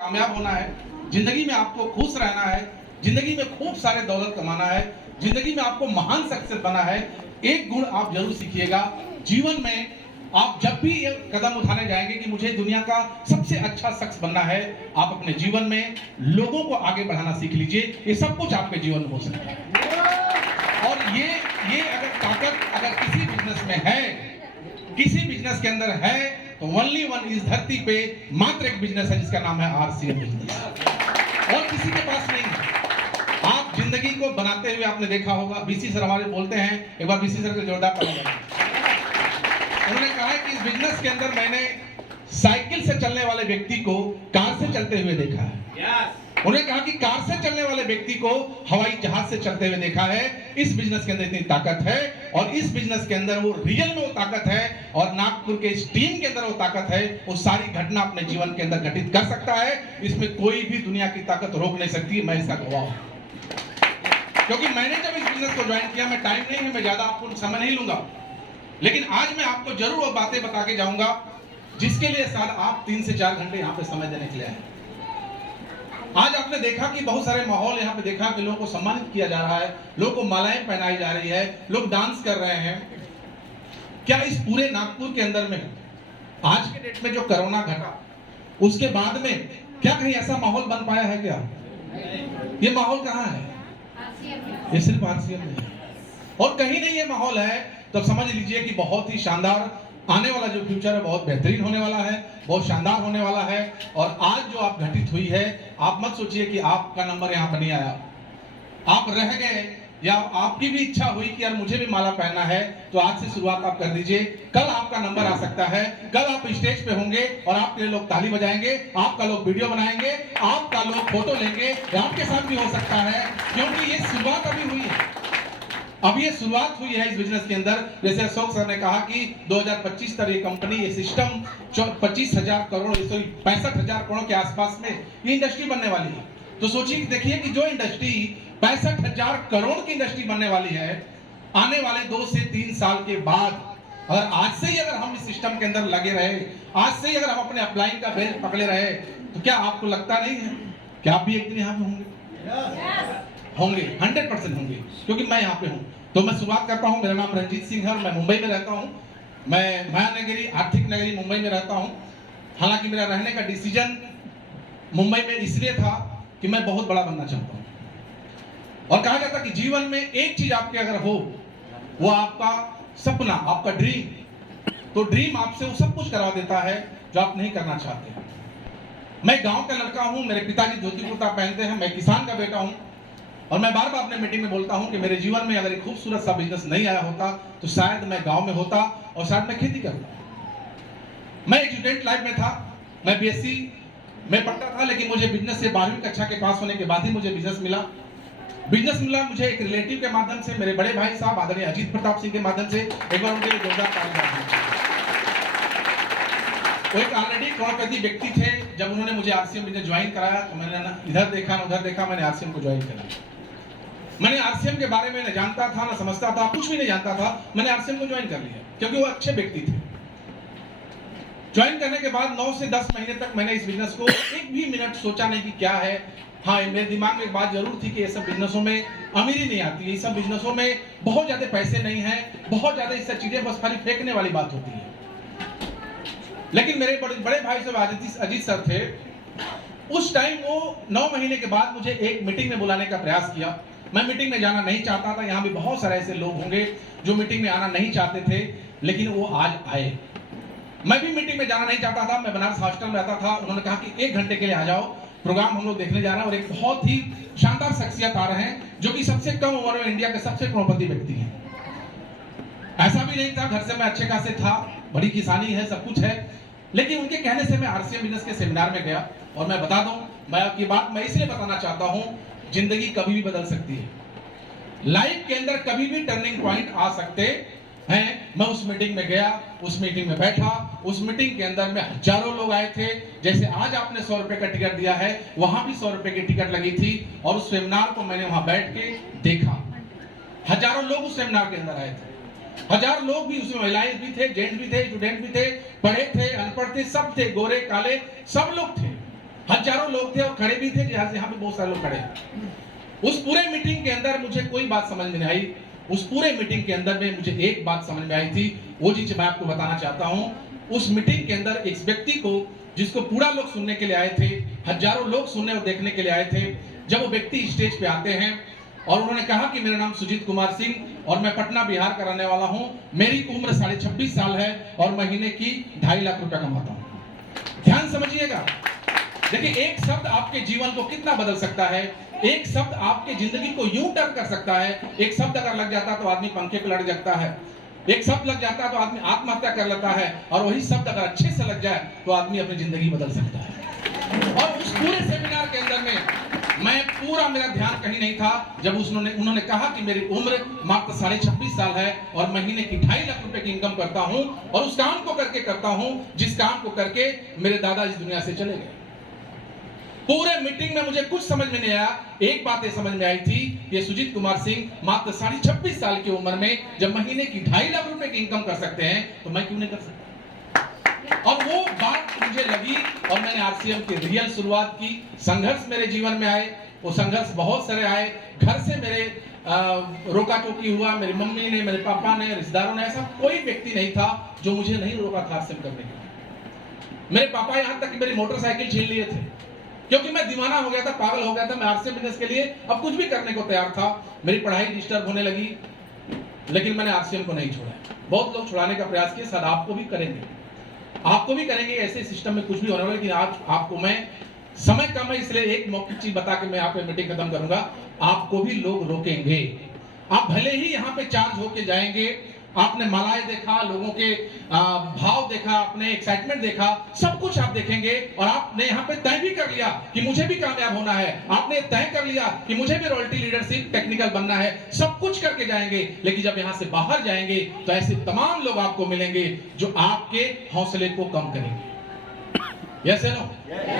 कामयाब होना है, जिंदगी में आपको खुश रहना है, जिंदगी में खूब सारे दौलत कमाना है, जिंदगी में आपको महान सक्सेस बना है, एक गुण आप जरूर सीखिएगा। जीवन में आप जब भी ये कदम उठाने जाएंगे कि मुझे दुनिया का सबसे अच्छा शख्स बनना है, आप अपने जीवन में लोगों को आगे बढ़ाना सीख लीजिए। ये सब कुछ आपके जीवन में हो सकता है। और ये अगर ताकत अगर किसी बिजनेस में है, किसी बिजनेस के अंदर है, तो ओनली वन इस धरती पे मात्र एक बिजनेस है जिसका नाम है आरसीएम बिजनेस, और किसी के पास नहीं है। आप जिंदगी को बनाते हुए आपने देखा होगा, बीसी सर हमारे बोलते हैं, एक बार बीसी सर को जोरदार तालियां। उन्होंने कहा है कि इस बिजनेस के अंदर मैंने साइकिल से चलने वाले व्यक्ति को कार से चलते हुए देखा है। उन्होंने कहा कि कार से चलने वाले व्यक्ति को हवाई जहाज से चलते हुए देखा है। इस बिजनेस के अंदर इतनी ताकत है, और इस बिजनेस के अंदर वो रियल में वो ताकत है, और नागपुर के इस टीम के अंदर वो ताकत है। वो सारी घटना अपने जीवन के अंदर घटित कर सकता है। इसमें कोई भी दुनिया की ताकत रोक नहीं सकती। मैं इसका गवाह हूं, क्योंकि मैंने जब इस बिजनेस को ज्वाइन किया, मैं टाइम नहीं है, मैं ज्यादा आपको समय नहीं लूंगा, लेकिन आज मैं आपको जरूर वो बातें बता के जाऊंगा जिसके लिए शायद आप 3 से 4 घंटे यहाँ पे समय देने के लिए आए। आज आपने देखा कि बहुत सारे माहौल यहाँ पे देखा कि लोगों को सम्मानित किया जा रहा है, लोगों को मालाएं पहनाई जा रही है, लोग डांस कर रहे हैं। क्या इस पूरे नागपुर के अंदर में आज के डेट में जो कोरोना घटा उसके बाद में क्या कहीं ऐसा माहौल बन पाया है? क्या ये माहौल कहाँ है? ये सिर्फ आरसीएम में है, और कहीं नहीं ये माहौल है। तो समझ लीजिए कि बहुत ही शानदार आने वाला जो फ्यूचर है बहुत बेहतरीन होने वाला है, बहुत शानदार होने वाला है। और आज जो आप घटित हुई है, आप मत सोचिए कि आपका नंबर यहाँ पर नहीं आया, आप रह गए, या आपकी भी इच्छा हुई कि यार मुझे भी माला पहनना है, तो आज से शुरुआत आप कर दीजिए। कल आपका नंबर आ सकता है, कल आप स्टेज पे होंगे और आपके लिए लोग ताली बजाएंगे, आपका लोग वीडियो बनाएंगे, आपका लोग फोटो लेंगे। आपके साथ भी हो सकता है, क्योंकि ये शुरुआत अभी हुई है, अब ये शुरुआत हुई है इस बिजनेस के अंदर। जैसे अशोक सर ने कहा कि 2025 तक ये कंपनी, ये सिस्टम 25,000 करोड़ 65,000 करोड़ के आसपास में ये इंडस्ट्री बनने वाली है। तो सोचिए, देखिए कि जो इंडस्ट्री 65,000 करोड़ की इंडस्ट्री बनने वाली है, आने वाले 2 से 3 साल के बाद, अगर आज से ही अगर हम इस सिस्टम के अंदर लगे रहे, आज से ही अगर हम अपने अपलाइन का बेल्ट पकड़े रहे, तो क्या आपको लगता नहीं है कि आप भी एक दिन यहाँ पे होंगे? होंगे, 100% होंगे, क्योंकि मैं यहाँ पे हूँ। तो मैं शुरुआत करता हूँ। मेरा नाम रंजीत सिंह है और मैं मुंबई में रहता हूँ। मैं महानगरी, आर्थिक नगरी मुंबई में रहता हूँ। हालांकि मेरा रहने का डिसीजन मुंबई में इसलिए था कि मैं बहुत बड़ा बनना चाहता हूँ, और कहा जाता कि जीवन में एक चीज आपके अगर हो, वो आपका सपना, आपका ड्रीम। तो ड्रीम आपसे वो सब कुछ करवा देता है जो आप नहीं करना चाहते। मैं गाँव का लड़का हूँ, मेरे पिताजी धोती कुर्ता पहनते हैं, मैं किसान का बेटा हूँ, और मैं बार बार अपने मीटिंग में बोलता हूं कि मेरे जीवन में अगर एक खूबसूरत सा बिजनेस नहीं आया होता, तो शायद मैं गांव में होता और शायद मैं खेती करता। मैं एक स्टूडेंट लाइफ में था, मैं बीएससी में पढ़ता था, लेकिन मुझे बिजनेस से 12वीं कक्षा के पास होने के बाद ही मुझे बिजनेस मिला मुझे एक रिलेटिव के माध्यम से, मेरे बड़े भाई साहब आदरणीय अजीत प्रताप सिंह के माध्यम से। एक बार उनके लिए जोरदार तालियां। वो एक ऑलरेडी करोड़पति व्यक्ति थे। जब उन्होंने मुझे आरसीएम बिजनेस ज्वाइन कराया, तो मैंने ना इधर देखा ना उधर देखा, मैंने आरसीएम को ज्वाइन करा। मैंने आरसीएम के बारे में न जानता था, न समझता था, कुछ भी नहीं जानता था। मैंने आरसीएम को ज्वाइन कर लिया क्योंकि वो अच्छे व्यक्ति थे। ज्वाइन करने के बाद 9 से 10 महीने तक मैंने इस बिजनेस को एक भी मिनट सोचा नहीं कि क्या है। हाँ, मेरे दिमाग में एक बात जरूर थी कि ये सब बिजनेसों में अमीरी नहीं आती, ये सब बिजनेसों में बहुत ज्यादा पैसे नहीं है, बहुत ज्यादा इससे चीजें बस खाली फेंकने वाली बात होती है। लेकिन मेरे बड़े भाई साहब अजीत सर थे। उस टाइम वो 9 महीने के बाद मुझे एक मीटिंग में बुलाने का प्रयास किया। मैं मीटिंग में जाना नहीं चाहता था, यहाँ भी बहुत सारे ऐसे लोग होंगे जो मीटिंग में आना नहीं चाहते थे, लेकिन वो आज आए। मैं भी मीटिंग में जाना नहीं चाहता था, मैं बनारस हॉस्टल में रहता था। उन्होंने कहा कि 1 घंटे के लिए आ जाओ, प्रोग्राम हम लोग देखने जा रहे हैं, और एक बहुत ही शानदार शख्सियत आ रहे हैं जो कि सबसे कम उम्र में इंडिया के सबसे करोड़पति व्यक्ति हैं। ऐसा भी नहीं था, घर से मैं अच्छे खासे था, बड़ी किसानी है, सब कुछ है, लेकिन उनके कहने से मैं आरसीएम बिजनेस के सेमिनार में गया। और मैं बता दूं, मैं आपकी बात मैं इसलिए बताना चाहता हूं, जिंदगी कभी भी बदल सकती है, लाइफ के अंदर कभी भी टर्निंग पॉइंट आ सकते हैं। मैं उस मीटिंग में गया, उस मीटिंग में बैठा, उस मीटिंग के अंदर में हजारों लोग आए थे। जैसे आज आपने 100 रुपए का टिकट दिया है, वहां भी 100 रुपए की टिकट लगी थी, और उस सेमिनार को मैंने वहां बैठ के देखा। हजारों लोग उस सेमिनार के अंदर आए थे, हजार लोग भी उसमें, महिलाएं भी थे, जेंट्स भी थे, स्टूडेंट भी थे, पढ़े थे, अनपढ़ थे, सब थे, गोरे काले सब लोग थे। हजारों लोग थे और खड़े भी थे, यहाँ पे बहुत सारे लोग खड़े हैं। उस पूरे मीटिंग के अंदर मुझे कोई बात समझ में नहीं आई। उस पूरे मीटिंग के अंदर में मुझे एक बात समझ में आई थी, वो चीज मैं आपको बताना चाहता हूं। उस मीटिंग के अंदर एक व्यक्ति को, जिसको पूरा लोग सुनने के लिए आए थे, हजारों लोग सुनने और देखने के लिए आए थे, जब वो व्यक्ति स्टेज पे आते हैं और उन्होंने कहा कि मेरा नाम सुजीत कुमार सिंह और मैं पटना बिहार का रहने वाला हूं, मेरी उम्र 26.5 साल है और महीने की 2.5 लाख रुपए कमाता हूं। ध्यान समझिएगा, देखिए एक शब्द आपके जीवन को कितना बदल सकता है। एक शब्द आपके जिंदगी को यूं टर्न कर सकता है। एक शब्द अगर लग जाता तो आदमी पंखे पे लड़ जाता है, एक शब्द लग जाता तो आदमी आत्महत्या कर लेता है, और वही शब्द अगर अच्छे से लग जाए तो आदमी अपनी जिंदगी बदल सकता है। और उस पूरे सेमिनार के अंदर में मैं पूरा, मेरा ध्यान कहीं नहीं था जब उन्होंने कहा कि मेरी उम्र मात्र 26.5 साल है और महीने की 2.5 लाख रुपए की इनकम करता हूं, और उस काम को करता हूं जिस काम को करके मेरे दादा इस दुनिया से चले गए। पूरे मीटिंग में मुझे कुछ समझ में नहीं आया। एक बात ये समझ में आई थी, ये सुजीत कुमार सिंह मात्र 26.5 साल की उम्र में जब महीने की 2.5 लाख रुपए की इनकम कर सकते हैं तो मैं क्यों नहीं कर सकता। और वो बात मुझे लगी और मैंने आरसीएम की रियल शुरुआत की। संघर्ष मेरे जीवन में आए, वो संघर्ष बहुत सारे आए। घर से मेरे रोका टोकी हुआ, मेरी मम्मी ने, मेरे पापा ने, रिश्तेदारों ने, ऐसा कोई व्यक्ति नहीं था जो मुझे नहीं रोका था आरसीएम करने के लिए। मेरे पापा यहाँ तक कि मेरी मोटरसाइकिल छीन लिए थे, क्योंकि मैं दीवाना हो गया था, पागल हो गया था। मैं आरसीएम बिजनेस के लिए अब कुछ भी करने को तैयार था। मेरी पढ़ाई डिस्टर्ब होने लगी, लेकिन मैंने आरसीएम को नहीं छोड़ा। बहुत लोग छुड़ाने का प्रयास किया, शायद आपको भी करेंगे, आपको भी करेंगे। ऐसे सिस्टम में कुछ भी होने वाला, लेकिन आज आपको मैं, समय कम है इसलिए एक मौखिक चीज बता के मैं यहाँ पे मीटिंग खत्म करूंगा। आपको भी लोग रोकेंगे। आप भले ही यहाँ पे चार्ज होके जाएंगे, आपने मालाएं देखा, लोगों के भाव देखा, आपने एक्साइटमेंट देखा, सब कुछ आप देखेंगे, और आपने यहाँ पे तय भी कर लिया कि मुझे भी कामयाब होना है। आपने तय कर लिया कि मुझे भी रॉयल्टी लीडरशिप टेक्निकल बनना है, सब कुछ करके जाएंगे। लेकिन जब यहाँ से बाहर जाएंगे तो ऐसे तमाम लोग आपको मिलेंगे जो आपके हौसले को कम करेंगे। Yes no?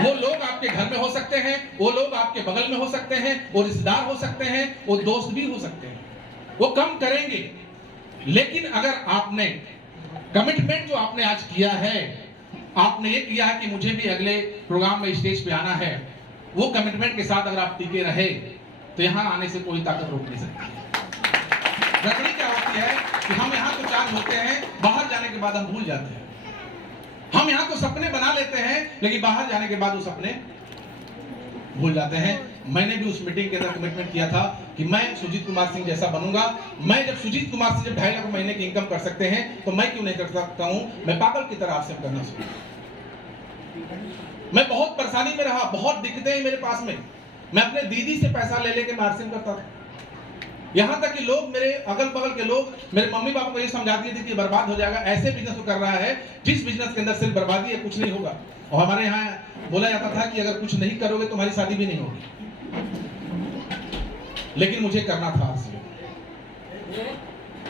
वो लोग आपके घर में हो सकते हैं, वो लोग आपके बगल में हो सकते हैं, वो रिश्तेदार हो सकते हैं, वो दोस्त भी हो सकते हैं, वो कम करेंगे। लेकिन अगर आपने कमिटमेंट जो आपने आज किया है, आपने ये किया है कि मुझे भी अगले प्रोग्राम में स्टेज पे आना है, वो कमिटमेंट के साथ अगर आप टिके रहे तो यहाँ आने से कोई ताकत रोक नहीं सकती। गड़बड़ी क्या होती है कि हम यहाँ तो चार्ज होते हैं, बाहर जाने के बाद हम भूल जाते हैं। हम यहाँ तो सपने बना लेते हैं, लेकिन बाहर जाने के बाद वो सपने भूल जाते हैं। मैंने भी उस मीटिंग के अंदर कमिटमेंट किया था कि मैं सुजीत कुमार सिंह जैसा बनूंगा। मैं जब सुजीत कुमार सिंह जब 2.5 लाख महीने की इनकम कर सकते हैं तो मैं क्यों नहीं कर सकता हूं। मैं पागल की तरह आरसीएम करना शुरू। मैं बहुत परेशानी में रहा, बहुत दिक्कतें हैं मेरे पास में। मैं अपने दीदी से पैसा ले लेके मैं आरसीएम करता था। यहाँ तक कि लोग, मेरे अगल बगल के लोग, मेरे मम्मी पापा को ये समझा दिए थे कि बर्बाद हो जाएगा, ऐसे बिजनेस को कर रहा है जिस बिजनेस के अंदर सिर्फ बर्बादी है, कुछ नहीं होगा। और हमारे यहाँ बोला जाता था कि अगर कुछ नहीं करोगे तो तुम्हारी शादी भी नहीं होगी। लेकिन मुझे करना था आरसीएम,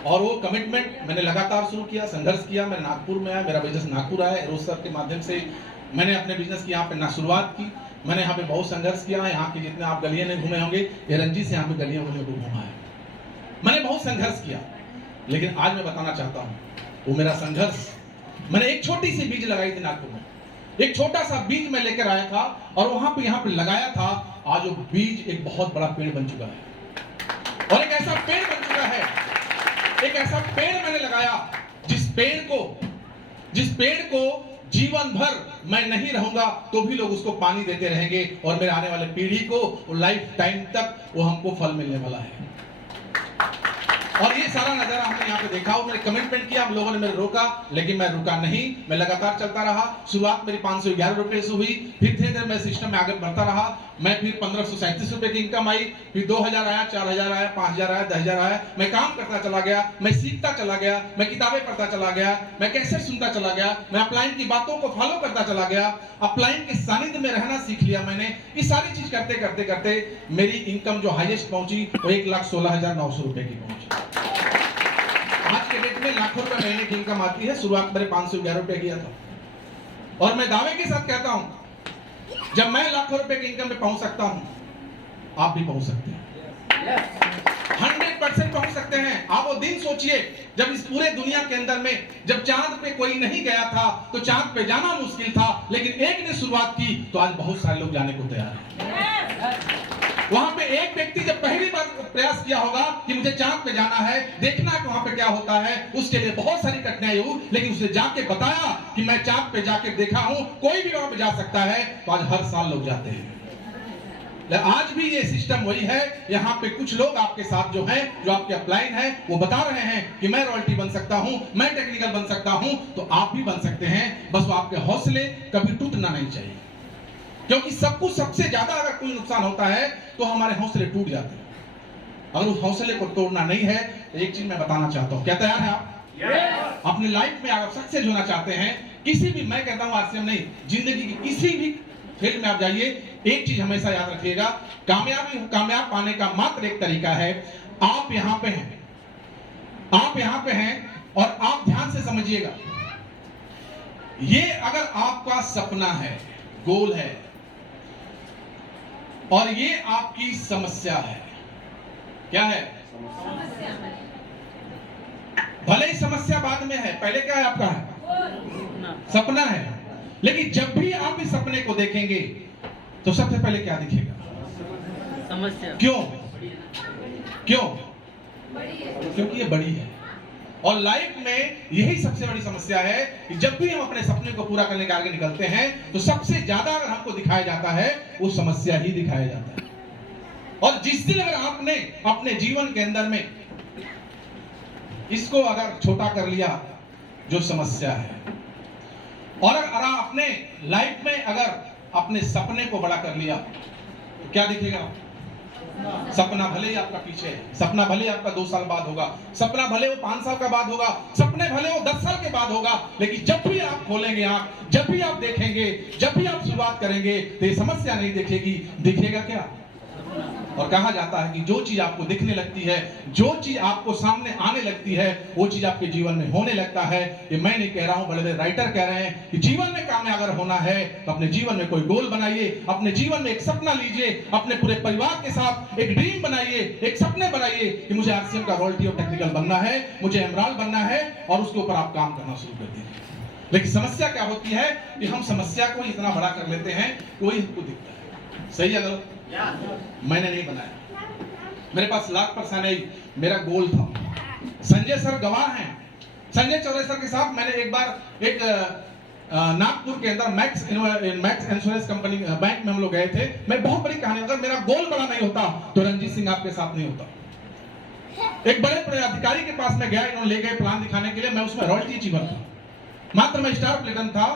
और वो कमिटमेंट मैंने लगातार शुरू किया, संघर्ष किया। मैं नागपुर में आया, मेरा बिजनेस नागपुर आया, एरोज सर के माध्यम से मैंने अपने बिजनेस की यहाँ पे शुरुआत की। मैंने यहाँ पे बहुत संघर्ष किया। यहाँ के जितने आप गलियां नहीं घूमे होंगे, ये रंजी से यहाँ पे गलियां घूमा है। मैंने बहुत संघर्ष किया, लेकिन आज मैं बताना चाहता हूँ वो मेरा संघर्ष, मैंने एक छोटी सी बीज लगाई थी नागपुर में, एक छोटा सा बीज मैं लेकर आया था और वहां पे यहाँ पे लगाया था। आज वो बीज एक बहुत बड़ा पेड़ बन चुका है, और एक ऐसा पेड़ बन चुका है, एक ऐसा पेड़ मैंने लगाया जिस पेड़ को जीवन भर मैं नहीं रहूंगा तो भी लोग उसको पानी देते रहेंगे, और मेरे आने वाले पीढ़ी को लाइफ टाइम तक वो हमको फल मिलने वाला है। और ये सारा नजारा हमने यहाँ पे देखा। और मैंने कमिटमेंट किया, हम लोगों ने मेरे रोका, लेकिन मैं रुका नहीं, मैं लगातार चलता रहा। शुरुआत मेरी 511 रुपए से हुई, फिर धीरे धीरे मैं सिस्टम में आगे बढ़ता रहा। मैं फिर 1537 रुपए की इनकम आई, फिर 2000 आया, 4000 आया, 5000 आया, 10000 आया। मैं काम करता चला गया, मैं सीखता चला गया, मैं किताबें पढ़ता चला गया, मैं कैसेट सुनता चला गया, मैं अपलाइन की बातों को फॉलो करता चला गया, अपलाइन के सानिध्य में रहना सीख लिया मैंने। ये सारी चीज करते करते करते मेरी इनकम जो हाईएस्ट पहुंची वो 1,16,900 रुपए की पहुंची। आज के डेट में लाखों रुपए महीने की इनकम आती है। शुरुआत मैंने 511 रुपए किया था, और मैं दावे के साथ कहता हूं जब मैं लाखों रुपए की इनकम पे पहुंच सकता हूं, आप भी पहुंच सकते हैं। 100% 1% पहुंच सकते हैं। आप वो दिन सोचिए जब इस पूरे दुनिया के अंदर में जब चांद पे कोई नहीं गया था तो चांद पे जाना मुश्किल था, लेकिन एक ने शुरुआत की तो आज बहुत सारे लोग जाने को तैयार हैं। वहां पे एक व्यक्ति जब पहली बार प्रयास किया होगा कि मुझे चांद पे जाना है, देखना है कि वहां पे क्या होता है, उसके लिए बहुत सारी कठिनाई हुई, लेकिन उसने जाके बताया कि मैं चांद पे जाके देखा हूं, कोई भी वहां पे जा सकता है। तो आज हर साल लोग जाते हैं। आज भी ये सिस्टम वही है। यहाँ पे कुछ लोग आपके साथ जो हैं, जो आपके अपलाइन हैं, वो बता रहे हैं कि मैं रॉयल्टी बन सकता हूं, मैं टेक्निकल बन सकता हूं, तो आप भी बन सकते हैं। बस वो आपके हौसले कभी टूटना नहीं चाहिए, क्योंकि सब कुछ सबसे ज्यादा अगर कोई नुकसान होता है तो हमारे हौसले टूट जाते हैं। अगर उस हौसले को तोड़ना नहीं है तो एक चीज मैं बताना चाहता हूं, क्या तैयार है आप? अपनी लाइफ में अगर सक्सेस होना चाहते हैं, किसी भी, मैं कहता हूं आरसीएम नहीं, जिंदगी की किसी भी फील्ड में आप जाइए, एक चीज हमेशा याद रखिएगा, कामयाब पाने का मात्र एक तरीका है, आप यहां पे हैं, आप यहां पे हैं और आप ध्यान से समझिएगा, ये अगर आपका सपना है, गोल है और ये आपकी समस्या है, क्या है? भले ही समस्या बाद में है, पहले क्या है आपका? है सपना है। लेकिन जब भी आप इस सपने को देखेंगे तो सबसे पहले क्या दिखेगा? समस्या। क्यों? क्योंकि ये बड़ी है। और लाइफ में यही सबसे बड़ी समस्या है कि जब भी हम अपने सपने को पूरा करने के आगे निकलते हैं तो सबसे ज्यादा अगर हमको दिखाया जाता है वो समस्या ही दिखाया जाता है। और जिस दिन अगर आपने अपने जीवन के अंदर में इसको अगर छोटा कर लिया जो समस्या है, और अगर अपने लाइफ में अगर अपने सपने को बड़ा कर लिया तो क्या दिखेगा? सपना भले ही आपका पीछे है, सपना भले ही आपका 2 साल बाद होगा, सपना भले वो 5 साल का बाद होगा, सपने भले वो 10 साल के बाद होगा, लेकिन जब भी आप खोलेंगे आंख, जब भी आप देखेंगे, जब भी आप शुरुआत करेंगे तो ये समस्या नहीं दिखेगी, दिखेगा क्या? और कहा जाता है कि जो चीज आपको दिखने लगती है, जो चीज आपको सामने आने लगती है, वो चीज आपके जीवन में होने लगता है। ये मैं नहीं कह रहा हूं, बड़े बड़े राइटर कह रहे हैं कि जीवन में कामयाब अगर होना है तो अपने जीवन में कोई गोल बनाइए, अपने जीवन में एक सपना लीजिए, अपने पूरे परिवार के साथ एक ड्रीम बनाइए, एक सपने बनाइए कि मुझे आरसीएम का रॉयल्टी और टेक्निकल बनना है, मुझे एमराल्ड बनना है, और उसके ऊपर आप काम करना शुरू कर दीजिए। लेकिन समस्या क्या होती है कि हम समस्या को इतना बड़ा कर लेते हैं, कोई हमको दिखता है, सही है गलत? मैंने नहीं बनाया, मेरे पास लाख% नहीं, मेरा गोल था। संजय सर गवाह हैं, संजय चौरे सर के साथ मैंने एक बार एक नागपुर के अंदर मैक्स इंश्योरेंस कंपनी बैंक में हम लोग गए थे। मैं बहुत बड़ी कहानी, अगर मेरा गोल बड़ा नहीं होता तो रणजीत सिंह आपके साथ नहीं होता। एक बड़े अधिकारी के पास में गया, इन्होंने ले गए प्लान दिखाने के लिए, मैं उसमें रॉयल्टी अचीवर था, मात्र मैं स्टार प्लेटन था।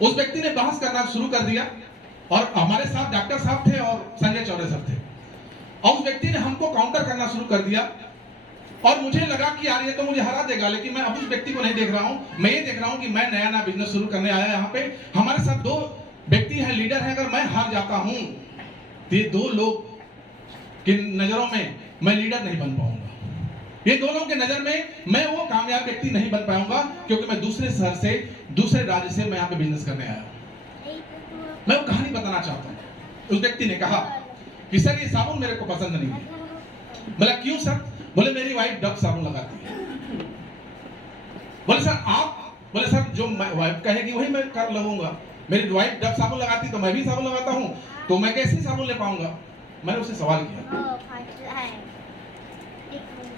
उस व्यक्ति ने बहस करना शुरू कर दिया और हमारे साथ डॉक्टर साहब थे और संजय चौरे सर थे, और उस व्यक्ति ने हमको काउंटर करना शुरू कर दिया। और मुझे लगा कि यार ये तो मुझे हरा देगा, लेकिन मैं अब उस व्यक्ति को नहीं देख रहा हूं, मैं ये देख रहा हूं कि मैं नया बिजनेस शुरू करने आया यहाँ पे, हमारे साथ 2 व्यक्ति हैं, लीडर हैं, अगर मैं हार जाता हूं तो ये 2 लोग की नजरों में मैं लीडर नहीं बन पाऊंगा, ये 2 लोगों के नजर में मैं वो कामयाब व्यक्ति नहीं बन पाऊंगा, क्योंकि मैं दूसरे शहर से, दूसरे राज्य से मैं यहाँ पे बिजनेस करने आया हूं। मैं वो कहानी बताना चाहता हूं। उस व्यक्ति ने कहा कि सर ये साबुन मेरे को पसंद नहीं है। बोला क्यों सर? बोले मेरी वाइफ डब साबुन लगाती है। बोले सर आप? बोले सर जो वाइफ कहेगी वही मैं कर लगूंगा, मेरी वाइफ डब साबुन लगाती तो मैं भी साबुन लगाता हूं, तो मैं कैसे साबुन ले पाऊंगा? मैंने उससे सवाल किया,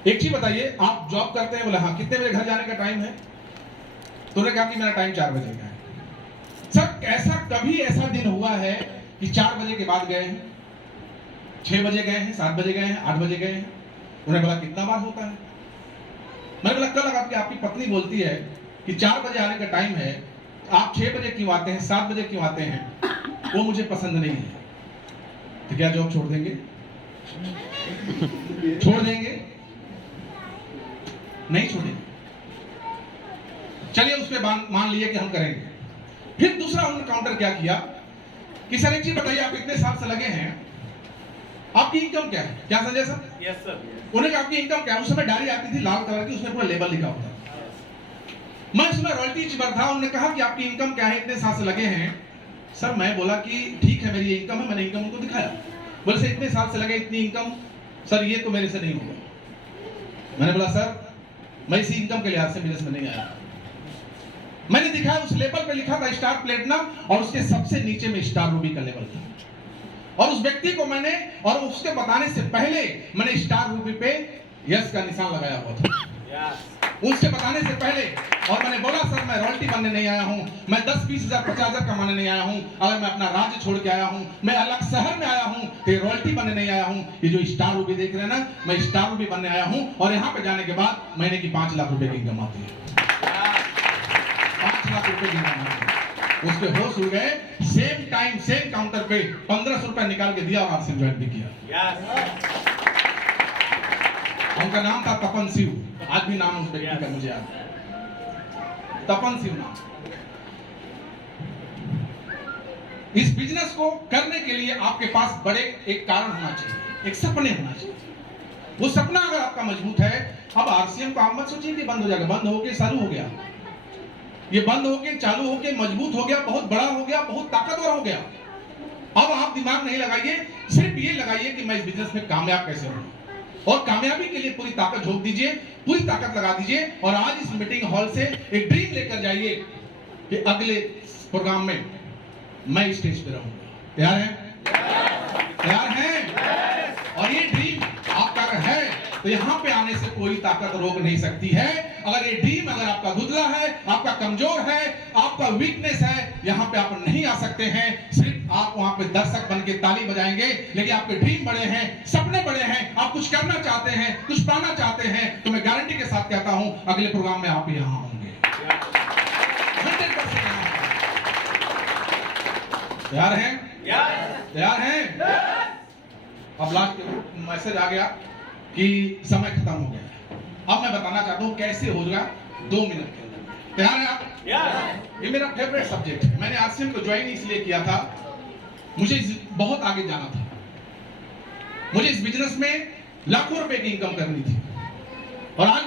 एक चीज बताइए आप जॉब करते हैं? बोले हाँ। कितने बजे घर जाने का टाइम है? तो उन्होंने कहा कि मेरा टाइम 4 बजे का है। सर ऐसा कभी ऐसा दिन हुआ है कि 4 बजे के बाद गए हैं, 6 बजे गए हैं, 7 बजे गए हैं, 8 बजे गए हैं? उन्होंने बोला कितना बार होता है? मैंने बोला कल आपकी पत्नी बोलती है कि 4 बजे आने का टाइम है, आप 6 बजे क्यों आते हैं, 7 बजे क्यों आते हैं? वो मुझे पसंद नहीं है। तो क्या जॉब छोड़ देंगे? छोड़ देंगे? नहीं छोड़ेंगे। चलिए उस पर मान लिए कि हम करेंगे। फिर दूसरा उन्होंने काउंटर क्या किया कि सर एक चीज बताइए, आप इतने साल से लगे हैं, आपकी इनकम क्या है? क्या संजय सर? Yes sir. उन्होंने कहा आपकी इनकम क्या है? उस समय डायरी आती थी लाल कलर की, उसमें पूरा लेबल लिखा होता। मैं उसमें रॉयल्टी अचीवर था। उन्होंने कहा कि आपकी इनकम क्या है, इतने साल से लगे हैं? सर मैं बोला कि ठीक है मेरी इनकम है, मैंने इनकम उनको दिखाया। बोले सर इतने साल से लगे, इतनी इनकम? सर ये तो मेरे से नहीं होगा। मैंने बोला सर मैं इसी इनकम के लिहाज से बिजनेस में नहीं आया। मैंने दिखाया उस लेवल पे लिखा था स्टार प्लेटिनम और उसके सबसे नीचे में स्टार रूबी का लेवल था, और उस व्यक्ति को मैंने और उसके बताने से पहले मैंने स्टार रूबी पे यस का निशान लगाया हुआ था, उसके बताने से पहले। और मैंने बोला सर मैं रॉयल्टी बनने नहीं आया हूं, मैं 10-20 हजार 50 हजार कमाने नहीं आया हूं, अगर मैं अपना राज्य छोड़ के आया हूं, मैं अलग शहर में आया हूं तो रॉयल्टी बनने नहीं आया हूं। ये जो स्टार रूबी देख रहे हैं ना, मैं स्टार रूबी बनने आया हूं और यहाँ पे जाने के बाद महीने की 5 लाख रुपए की इनकम आती है, 5 लाख रुपए की इनकम आती है। उसके होश उड़ गए, सेम टाइम सेम काउंटर पे 1500 रुपए निकाल के दिया और आपसे ज्वाइन भी किया। उनका नाम था तपन शिव, आज भी नाम उस व्यक्ति का मुझे याद है, तपन शिव नाम। इस बिजनेस को करने के लिए आपके पास बड़े एक कारण होना चाहिए, एक सपने होना चाहिए। वो सपना अगर आपका मजबूत है, अब आरसीएम को आप मत सोचिए कि बंद हो जाएगा, बंद होके चालू हो गया, ये बंद होके चालू होके मजबूत हो गया, बहुत बड़ा हो गया, बहुत ताकतवर हो गया। अब आप दिमाग नहीं लगाइए, सिर्फ ये लगाइए कि मैं इस बिजनेस में कामयाब कैसे हूं, और कामयाबी के लिए पूरी ताकत झोंक दीजिए, पूरी ताकत लगा दीजिए। और आज इस मीटिंग हॉल से एक ड्रीम लेकर जाइए कि अगले प्रोग्राम में मैं स्टेज पे रहूंगा। तैयार हैं? तैयार हैं? और ये ड्रीम आपका है तो यहाँ पे आने से कोई ताकत रोक नहीं सकती है। अगर ये ड्रीम अगर आपका धुंधला है, आपका कमजोर है, आपका वीकनेस है, यहाँ पे आप नहीं आ सकते हैं। सिर्फ आप वहां पे दर्शक बन के ताली बजाएंगे, लेकिन आपके ड्रीम बड़े हैं, सपने बड़े हैं, आप कुछ करना चाहते हैं, कुछ पाना चाहते हैं, तो मैं गारंटी के साथ कहता हूं अगले प्रोग्राम में आप यहाँ होंगे। 100% तैयार हैं? तैयार हैं? अब लास्ट मैसेज आ गया कि समय खत्म हो गया। अब मैं बताना चाहता हूं कैसे होगा 2 मिनट के अंदर। तैयार हैं आप? ये मेरा फेवरेट सब्जेक्ट है। मैंने आरसीएम को ज्वाइन इसलिए किया था, मुझे बहुत आगे जाना था, मुझे इस बिजनेस में लाखों रुपए की इनकम करनी थी। और आज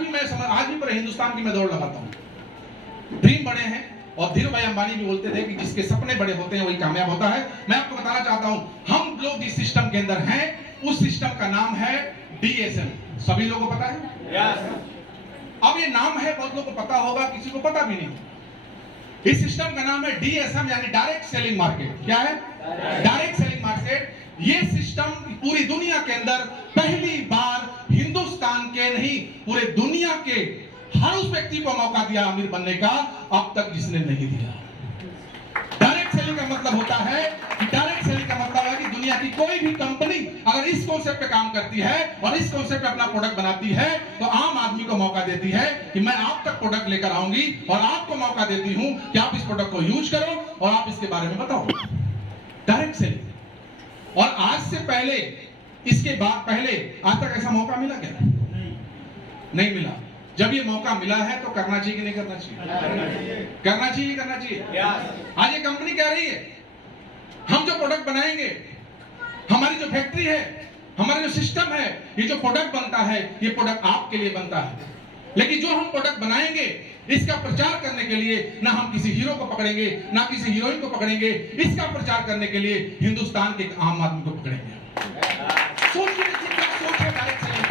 भी पूरे हिंदुस्तान की मैं दौड़ लगाता हूं। ड्रीम बड़े हैं, और धीरू भाई अंबानी भी बोलते थे कि जिसके सपने बड़े होते हैं वही कामयाब होता है। मैं आपको बताना चाहता हूं, हम लोग जिस सिस्टम के अंदर हैं उस सिस्टम का नाम है डीएसएम। सभी लोगों को पता है? अब ये नाम है, बहुत लोगों को पता होगा, किसी को पता भी नहीं। इस सिस्टम का नाम है डीएसएम, यानी डायरेक्ट सेलिंग मार्केट। क्या है? Direct selling market. ये सिस्टम पूरी दुनिया के अंदर पहली बार हिंदुस्तान के नहीं पूरे दुनिया के हर उस व्यक्ति को मौका दिया अमीर बनने का, अब तक जिसने नहीं दिया। डायरेक्ट सेलिंग का मतलब होता है कि डायरेक्ट सेलिंग का मतलब है कि दुनिया की कोई भी कंपनी अगर इस कॉन्सेप्ट पे काम करती है और इस कॉन्सेप्ट पे अपना प्रोडक्ट बनाती है तो आम आदमी को मौका देती है कि मैं आप तक प्रोडक्ट लेकर आऊंगी और आपको मौका देती हूं कि आप इस प्रोडक्ट को यूज करो और आप इसके बारे में बताओ। Direct selling. और आज से पहले, इसके बाद पहले आज तक ऐसा मौका मिला क्या? नहीं मिला। जब ये मौका मिला है तो करना चाहिए कि नहीं करना चाहिए? करना चाहिए, करना चाहिए। आज ये कंपनी कह रही है हम जो प्रोडक्ट बनाएंगे, हमारी जो फैक्ट्री है, हमारा जो सिस्टम है, ये जो प्रोडक्ट बनता है ये प्रोडक्ट आपके लिए बनता है। लेकिन जो हम प्रोडक्ट बनाएंगे इसका प्रचार करने के लिए ना हम किसी हीरो को पकड़ेंगे ना किसी हीरोइन को पकड़ेंगे, इसका प्रचार करने के लिए हिंदुस्तान के एक आम आदमी को पकड़ेंगे। सोचिए क्या सोच है डायरेक्ट सेलिंग।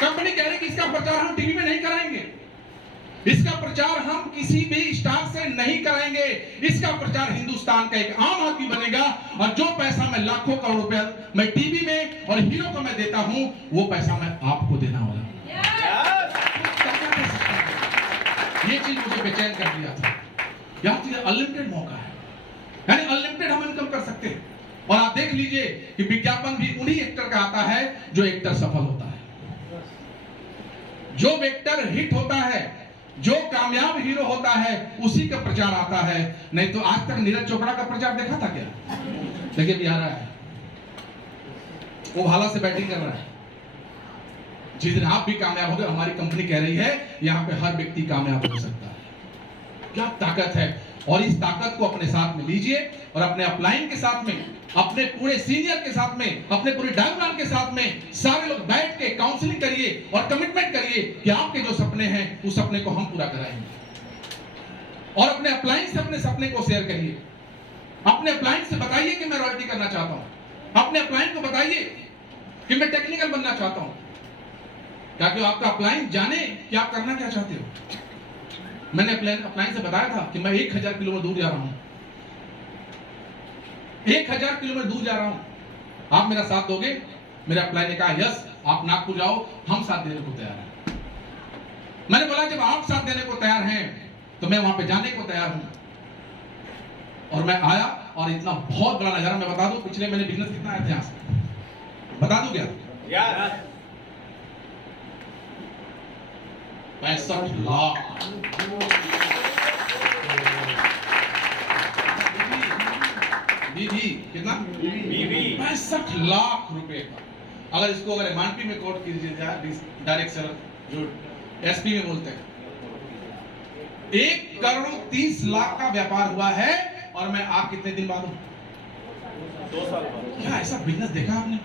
कंपनी कह रही है कि इसका प्रचार हम टीवी में नहीं कराएंगे, इसका प्रचार हम किसी भी स्टार से नहीं कराएंगे, इसका प्रचार हिंदुस्तान का एक आम आदमी बनेगा और जो पैसा मैं लाखों करोड़ रुपया मैं टीवी में और हीरो को मैं देता हूं वो पैसा मैं आपको देना होगा। ये चीज मुझे बेचैन कर दिया था। यहाँ तो अनलिमिटेड मौका है, यानी अनलिमिटेड हम इनकम कर सकते हैं। और आप देख लीजिए कि विज्ञापन भी उन्हीं एक्टर का आता है जो एक्टर सफल होता है, जो एक्टर हिट होता है, जो कामयाब हीरो होता है उसी का प्रचार आता है। नहीं तो आज तक नीरज चोपड़ा का प्रचार देखा था क्या? देखिए भी आ रहा है, वो भाला से बैटिंग कर रहा है। जिस दिन आप भी कामयाब हो गए, हमारी कंपनी कह रही है यहाँ पे हर व्यक्ति कामयाब हो सकता है। क्या ताकत है! और इस ताकत को अपने साथ में लीजिए और अपने अपलाइन के साथ में, अपने पूरे सीनियर के साथ में, अपने पूरे डायग्राम के साथ में सारे लोग बैठ के काउंसलिंग करिए और कमिटमेंट करिए कि आपके जो सपने हैं उस सपने को हम पूरा कराएंगे। और अपने अपलाइन से अपने सपने को शेयर करिए। अपने अपलाइन से बताइए कि मैं रॉयल्टी करना चाहता हूं, अपने अपलाइन को बताइए कि मैं टेक्निकल बनना चाहता हूं। ताकि आपका अपलाइन जाने कि आप करना क्या चाहते हो। मैंने अपलाइन से बताया था कि मैं 1000 किलोमीटर दूर जा रहा हूं, 1000 किलोमीटर दूर जा रहा हूं, आप मेरा साथ दोगे? मेरे अपलाइन ने कहा यस, आप नागपुर जाओ, हम साथ देने को तैयार हैं। मैंने बोला जब आप साथ देने को तैयार हैं तो मैं वहां पे जाने को तैयार हूं। और मैं आया और इतना बहुत बड़ा नजारा, मैं बता दूं पिछले महीने बिजनेस कितना आया था यहां से, बता दूं क्या? 65 लाख। बीवी कितना? 65 लाख रुपए का। अगर इसको अगर एमआरपी में कोट कीजिए जाए, डायरेक्ट सेलर जो एसपी में बोलते हैं, 1,30,00,000 का व्यापार हुआ है। और मैं आप कितने दिन बाद हूं? 2 साल बाद। क्या ऐसा बिजनेस देखा आपने?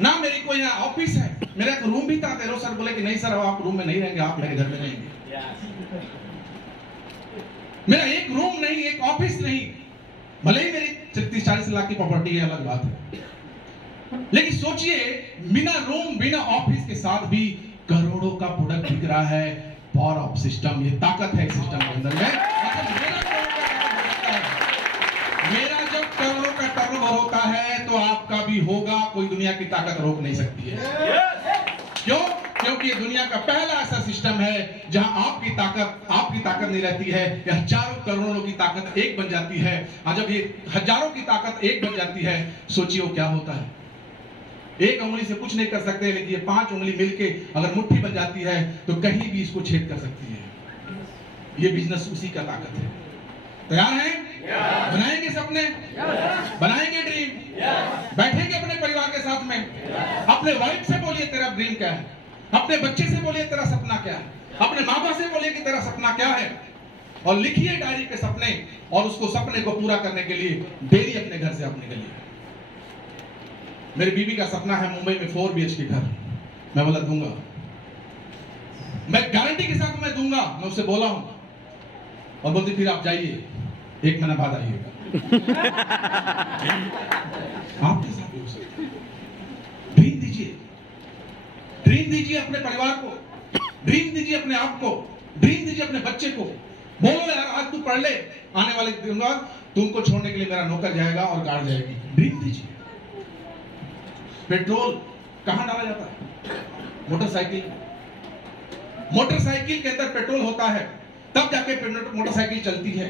ना मेरी कोई यहाँ ऑफिस है, मेरा एक रूम भी था। तेरो सर बोले कि नहीं सर आप रूम में नहीं रहेंगे, आप मेरे घर में रहेंगे। मेरा एक रूम नहीं, एक ऑफिस नहीं, भले ही मेरी 30-40 लाख की प्रॉपर्टी है, अलग बात है। लेकिन सोचिए बिना रूम बिना ऑफिस के साथ भी करोड़ों का प्रोडक्ट बिक रहा है। पावर ऑफ सिस्टम, ये ताकत है सिस्टम के अंदर में। मेरा जब करोड़ों का टर्नओवर होता है तो आपका भी होगा, कोई दुनिया की ताकत रोक नहीं सकती है। क्यों? क्योंकि ये दुनिया का पहला ऐसा सिस्टम है जहां आपकी ताकत नहीं रहती है, ये हजारों करोड़ों की ताकत एक बन जाती है। और जब ये हजारों की ताकत एक बन जाती है, सोचिए क्या होता है। एक उंगली से कुछ नहीं कर सकते, लेकिन ये 5 उंगली मिलके अगर मुट्ठी बन जाती है तो कहीं भी इसको छेद कर सकती है। ये बिजनेस उसी का ताकत है। तैयार हैं? बनाएंगे सपने, बनाएंगे ड्रीम, बैठेंगे अपने परिवार के साथ में। अपने वाइफ से बोलिए तेरा ड्रीम क्या है, अपने बच्चे से बोलिए तेरा सपना क्या है, अपने माँ बाप से बोलिए कि तेरा सपना क्या है, और लिखिए डायरी पे सपने। और उसको सपने को पूरा करने के लिए डेली अपने घर से आप निकलिए। मेरी बीवी का सपना है मुंबई में 4 BHK घर। मैं बोला दूंगा, मैं गारंटी के साथ मैं दूंगा। मैं उससे बोला हूं और बोलती फिर आप जाइए, 1 महीना बाद आइएगा। आपके साथ भी हो सकता है। ड्रीम दीजिए, ड्रीम दीजिए अपने परिवार को, ड्रीम दीजिए अपने आप को, ड्रीम दीजिए अपने बच्चे को। बोलो यार आज तू पढ़ ले, आने वाले दिन बाद तुमको छोड़ने के लिए मेरा नौकर जाएगा और गार्ड जाएगी। ड्रीम दीजिए। पेट्रोल कहां डाला जाता है? मोटरसाइकिल। मोटरसाइकिल के अंदर पेट्रोल होता है, तब जाके मोटरसाइकिल चलती है।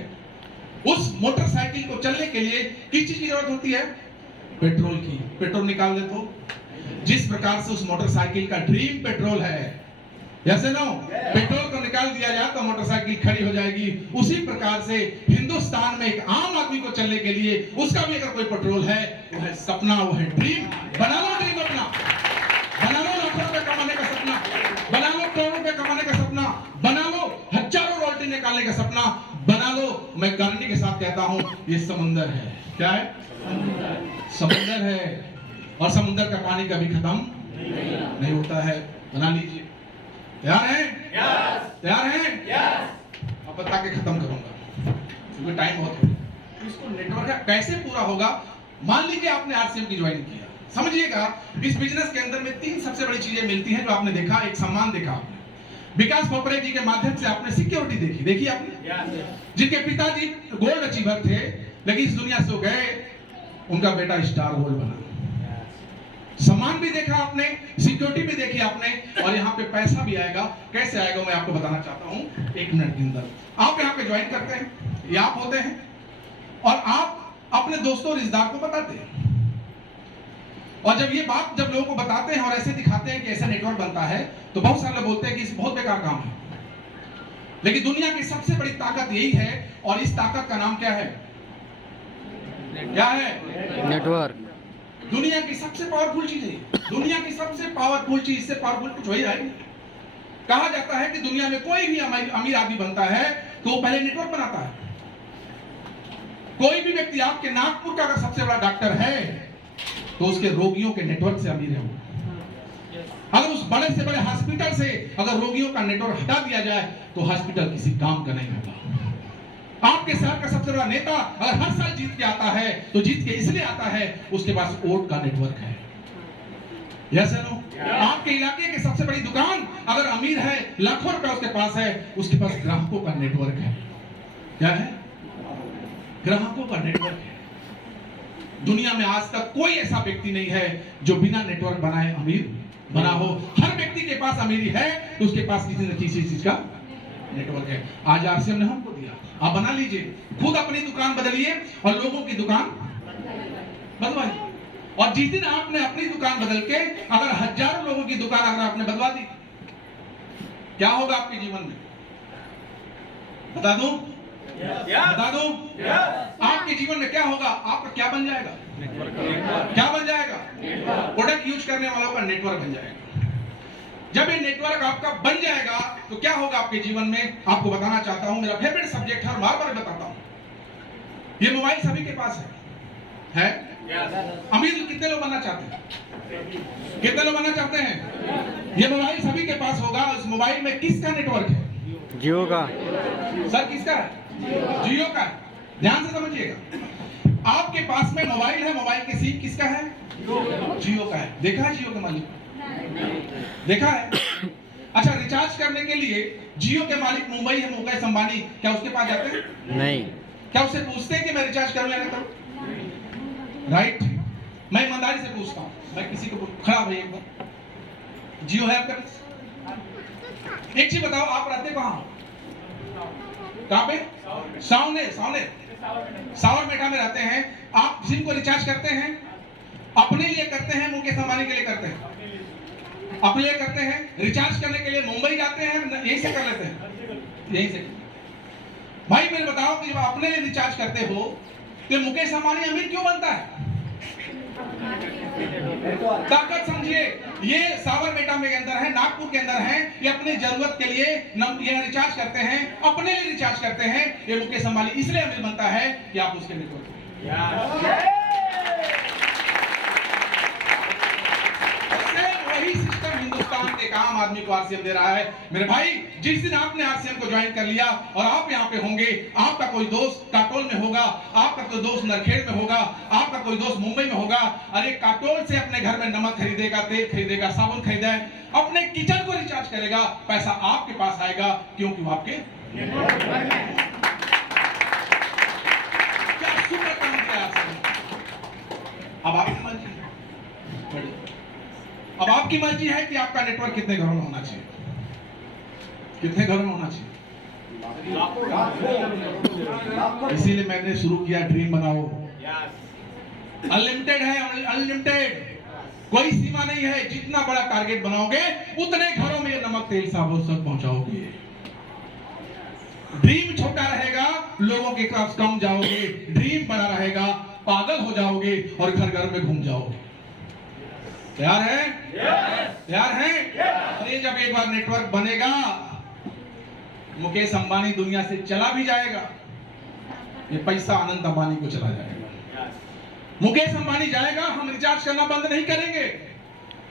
उस मोटरसाइकिल को चलने के लिए किस चीज की जरूरत होती है? पेट्रोल की। पेट्रोल निकाल दे तो जिस प्रकार से उस मोटरसाइकिल का ड्रीम पेट्रोल है, जैसे ना पेट्रोल को निकाल दिया जाए तो मोटरसाइकिल खड़ी हो जाएगी, उसी प्रकार से हिंदुस्तान में एक आम आदमी को चलने के लिए उसका भी अगर कोई पेट्रोल है, वो है सपना, वो है ड्रीम। बना लो ड्रीम अपना, बना लो लाखों रुपए कमाने का सपना, बना लो करोड़ों रुपए कमाने का सपना, बना लो हजारों रोटी निकालने का सपना, बना लो। मैं गारंटी के साथ कहता हूं ये समुंदर है। क्या है? समुंदर है, और समुंदर का पानी कभी खत्म नहीं होता है। बना लीजिए। तैयार हैं? तैयार हैं? अब बता के खत्म करूंगा क्योंकि टाइम बहुत हो गया। इसको नेटवर्क कैसे पूरा होगा? मान लीजिए आपने RCM की ज्वाइन किया, समझिएगा इस बिजनेस के अंदर में 3 सबसे बड़ी चीजें मिलती हैं जो आपने देखा। एक सम्मान देखा आपने, विकास पोपरे जी के माध्यम से आपने सिक्योरिटी देखी आपने, जिनके पिताजी गोल्ड अचीवर थे लेकिन इस दुनिया से गए, उनका बेटा स्टार गोल्ड बना। सम्मान भी देखा आपने, सिक्योरिटी भी देखी आपने, और यहाँ पे पैसा भी आएगा। कैसे आएगा मैं आपको बताना चाहता हूँ 1 मिनट के अंदर। आप यहाँ पे ज्वाइन करते हैं, ये आप होते हैं, और आप अपने दोस्तों रिश्तेदार को बताते हैं। और जब ये बात जब लोगों को बताते हैं और ऐसे दिखाते हैं कि ऐसा नेटवर्क बनता है, तो बहुत सारे लोग बोलते हैं कि इस बहुत बेकार काम है। लेकिन दुनिया की सबसे बड़ी ताकत यही है, और इस ताकत का नाम क्या है? क्या है? नेटवर्क। दुनिया की सबसे पावरफुल चीज है। दुनिया की सबसे पावरफुल चीज, इससे पावरफुल कुछ हो ही जाएगी। कहा जाता है कि दुनिया में कोई भी अमीर आदमी बनता है तो वो पहले नेटवर्क बनाता है। कोई भी व्यक्ति आपके नागपुर का अगर सबसे बड़ा डॉक्टर है तो उसके रोगियों के नेटवर्क से अमीर है वो। अगर उस बड़े से बड़े हॉस्पिटल से अगर रोगियों का नेटवर्क हटा दिया जाए तो हॉस्पिटल किसी काम का नहीं होगा। आपके शहर का सबसे बड़ा नेता अगर हर साल जीत के आता है तो जीत के इसलिए आता है उसके पास वोट का नेटवर्क है। Yes no? आपके इलाके की सबसे बड़ी दुकान अगर अमीर है, लाखों रुपए उसके पास है, उसके पास ग्राहकों का नेटवर्क है। क्या है? ग्राहकों का नेटवर्क है। दुनिया में आज तक कोई ऐसा व्यक्ति नहीं है जो बिना नेटवर्क बनाए अमीर बना हो। हर व्यक्ति के पास अमीरी है तो उसके पास किसी न किसी चीज का नेटवर्क है। आज आरसीएम ने हमको दिया, आप बना लीजिए, खुद अपनी दुकान बदलिए और लोगों की दुकान बदलवाइए। और जिस दिन आपने अपनी दुकान बदल के अगर हजारों लोगों की दुकान अगर आपने बदलवा दी, क्या होगा आपके जीवन में? बता दूं? बता दूं? आपके जीवन में क्या होगा? आपका क्या बन जाएगा? क्या बन जाएगा? प्रोडक्ट यूज करने वालों का नेटवर्क बन जाएगा। जब ये नेटवर्क आपका बन जाएगा तो क्या होगा आपके जीवन में? आपको बताना चाहता हूं, मेरा फेवरेट सब्जेक्ट है, बार बार बताता हूं। ये मोबाइल सभी के पास है? अमीर कितने लोग बनना चाहते हैं? कितने लोग बनना चाहते हैं? ये मोबाइल सभी के पास होगा। उस मोबाइल में किसका नेटवर्क है? जियो का। सर किसका है? जियो का। ध्यान से समझिएगा, आपके पास में मोबाइल है, मोबाइल की सिम किसका है? जियो का है। देखा है जियो का मालिक? देखा है? अच्छा, रिचार्ज करने के लिए जियो के मालिक मुंबई है, मुकेश अंबानी, क्या उसके पास जाते हैं? नहीं। क्या उससे पूछते हैं कि मैं रिचार्ज करूं या नहीं करूं? राइट? मैं ईमानदारी से पूछता हूं, मैं किसी को खड़ा भाई एक बार, जियो है आपका? एक चीज बताओ, आप रहते कहां हो? कहां पे? सावर मेटा में रहते हैं। आप सिम को रिचार्ज करते हैं? अपने लिए करते हैं, मुकेश अंबानी के लिए करते हैं? अपने लिए करते हैं। रिचार्ज करने के लिए मुंबई जाते हैं, यहीं से कर लेते हैं? यहीं से। भाई मेरे बताओ कि जब अपने लिए रिचार्ज करते हो तो मुकेश अंबानी अमीर क्यों बनता है? ताकत समझिए, ये साबरमेटा में अंदर है, नागपुर के अंदर है, ये अपनी जरूरत के लिए ये रिचार्ज करते हैं, अपने लिए रिचार्ज करते हैं। ये मुकेश अंबानी इसलिए अमीर बनता है कि आप उसके नेटवर्क। वही सिस्टम हिंदुस्तान के काम आदमी को आरसीएम दे रहा है। मेरे भाई, जिस दिन आपने आरसीएम को ज्वाइन कर लिया और आप यहाँ पे होंगे, आपका कोई दोस्त काटोल में होगा, आपका कोई दोस्त नरखेड़ में होगा, आपका कोई दोस्त मुंबई में होगा। अरे काटोल से अपने घर में नमक खरीदेगा, तेल खरीदेगा, साबुन खरीदेगा, अपने किचन को रिचार्ज करेगा, पैसा आपके पास आएगा क्योंकि वो आपके क्या सुपर काम किया आरसीएम। अब आपकी मर्जी, अब आपकी मर्जी है कि आपका नेटवर्क कितने घरों में होना चाहिए, कितने घरों में होना चाहिए। इसीलिए मैंने शुरू किया ड्रीम बनाओ। अनलिमिटेड है, अनलिमिटेड, कोई सीमा नहीं है। जितना बड़ा टारगेट बनाओगे उतने घरों में नमक तेल साबुन सब पहुंचाओगे। ड्रीम छोटा रहेगा, लोगों के पास कम जाओगे। ड्रीम बड़ा रहेगा, पागल हो जाओगे और घर घर में घूम जाओगे। तैयार है? तैयार है? अरे जब एक बार नेटवर्क बनेगा, मुकेश अंबानी दुनिया से चला भी जाएगा, ये पैसा अनंत अंबानी को चला जाएगा। मुकेश अंबानी जाएगा, हम रिचार्ज करना बंद नहीं करेंगे,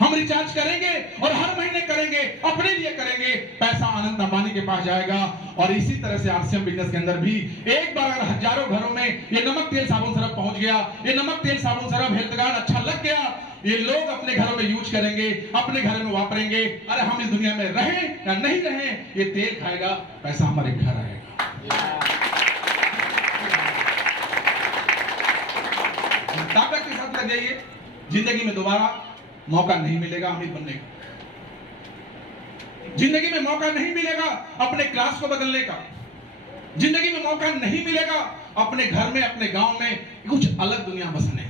हम रिचार्ज करेंगे और हर महीने करेंगे, अपने लिए करेंगे, पैसा अनंत अंबानी के पास जाएगा। और इसी तरह से आरसीएम बिजनेस के अंदर भी एक बार अगर हजारों घरों में ये नमक तेल साबुन सरफ पहुंच गया, ये नमक तेल साबुन सरफ हेल्थ कार्ड अच्छा लग गया, ये लोग अपने घरों में यूज करेंगे, अपने घर में वापरेंगे। अरे हम इस दुनिया में रहें या नहीं रहें, ये तेल खाएगा, पैसा हमारे घर आएगा। ताकत के साथ लग जाइए, जिंदगी में दोबारा मौका नहीं मिलेगा अमीर बनने का। जिंदगी में मौका नहीं मिलेगा अपने क्लास को बदलने का। जिंदगी में मौका नहीं मिलेगा अपने घर में, अपने गांव में कुछ अलग दुनिया बसाने का।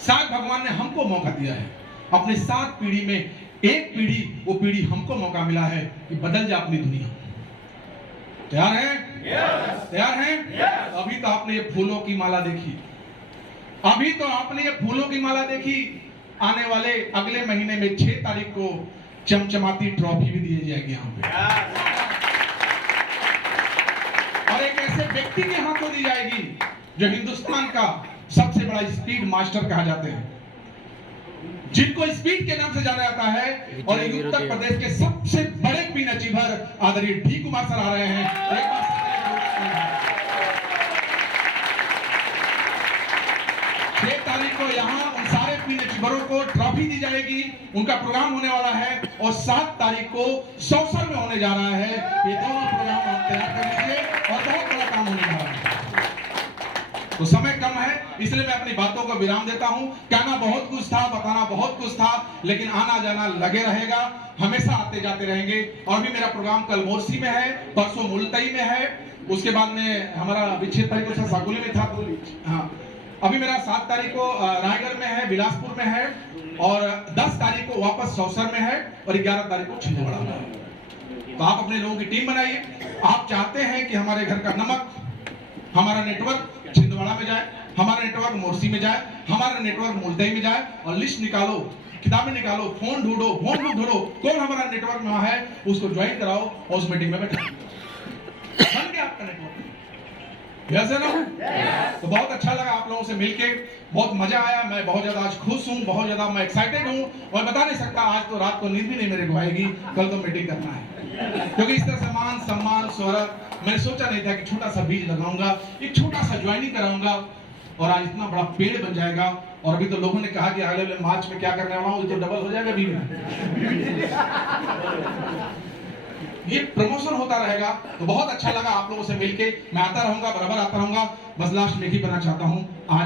साथ भगवान ने हमको मौका दिया है, अपने 7 पीढ़ी में एक पीढ़ी, वो पीढ़ी हमको मौका मिला है कि बदल जा अपनी दुनिया। तैयार है? तैयार है? अभी तो आपने ये फूलों की माला देखी, अभी तो आपने ये फूलों की माला देखी। आने वाले अगले महीने में 6 तारीख को चमचमाती ट्रॉफी भी दी जाएगी यहाँ पे, और एक ऐसे व्यक्ति के हाथों दी जाएगी जो हिंदुस्तान का सबसे बड़ा स्पीड मास्टर कहा जाते हैं, जिनको स्पीड के नाम से जाना जाता है। और उत्तर प्रदेश के सबसे बड़े पिन अचीवर आदरणीय डी कुमार सर आ रहे हैं। एक बार 6 तारीख को यहाँ उन सारे क्वीन चिबरो को ट्रॉफी दी जाएगी। उनका प्रोग्राम होने वाला है और 7 तारीख को सौसर में होने जा रहा है। ये दोनों प्रोग्राम आप तैयार कर लीजिए और बहुत बड़ा काम होने जा रहा है। तो समय कम है, इसलिए मैं अपनी बातों को विराम देता हूं। कहना बहुत कुछ था, बताना बहुत कुछ था, लेकिन आना जाना लगे रहेगा, हमेशा आते जाते रहेंगे। और भी मेरा प्रोग्राम कल मोरसी में है, परसों मुलतई में है, उसके बाद में हमारा अभी 6 तारीख को सागुली में था। हाँ, अभी मेरा 7 तारीख को रायगढ़ में है, बिलासपुर में है, और 10 तारीख को वापस सौसर में है, और 11 तारीख को छिंदवाड़ा में है। तो आप अपने लोगों की टीम बनाइए। आप चाहते हैं कि हमारे घर का नमक, हमारा नेटवर्क छिंदवाड़ा में जाए, हमारा नेटवर्क मोरसी में जाए, हमारा नेटवर्क मुलतई में जाए, और लिस्ट निकालो, किताबें निकालो, फोन ढूंढो, कौन हमारा नेटवर्क में है, उसको ज्वाइन कराओ और उस मीटिंग में बैठाओ। बन गया आपका नेटवर्क। यस है ना? तो बहुत अच्छा लगा आप लोगों से मिलके, बहुत मजा आया। मैं बहुत ज्यादा आज खुश हूँ, बहुत ज्यादा मैं एक्साइटेड हूँ, और बता नहीं सकता, आज तो रात को नींद भी नहीं मेरे को आएगी। कल तो मीटिंग करना है, क्योंकि इस तरह से मान सम्मान शोहरत मैंने सोचा नहीं था कि छोटा सा बीज लगाऊंगा, एक छोटा सा ज्वाइनिंग कराऊंगा, और आज इतना बड़ा पेड़ बन जाएगा। और अभी तो लोगों ने कहा कि अगले मार्च में क्या करने वाला हूँ, तो डबल हो जाएगा बीवी। ये प्रमोशन होता रहेगा। तो बहुत अच्छा लगा आप लोगों से मिलके। मैं आता रहूंगा, बराबर आता रहूंगा। बस लास्ट में ही करना चाहता हूँ, आज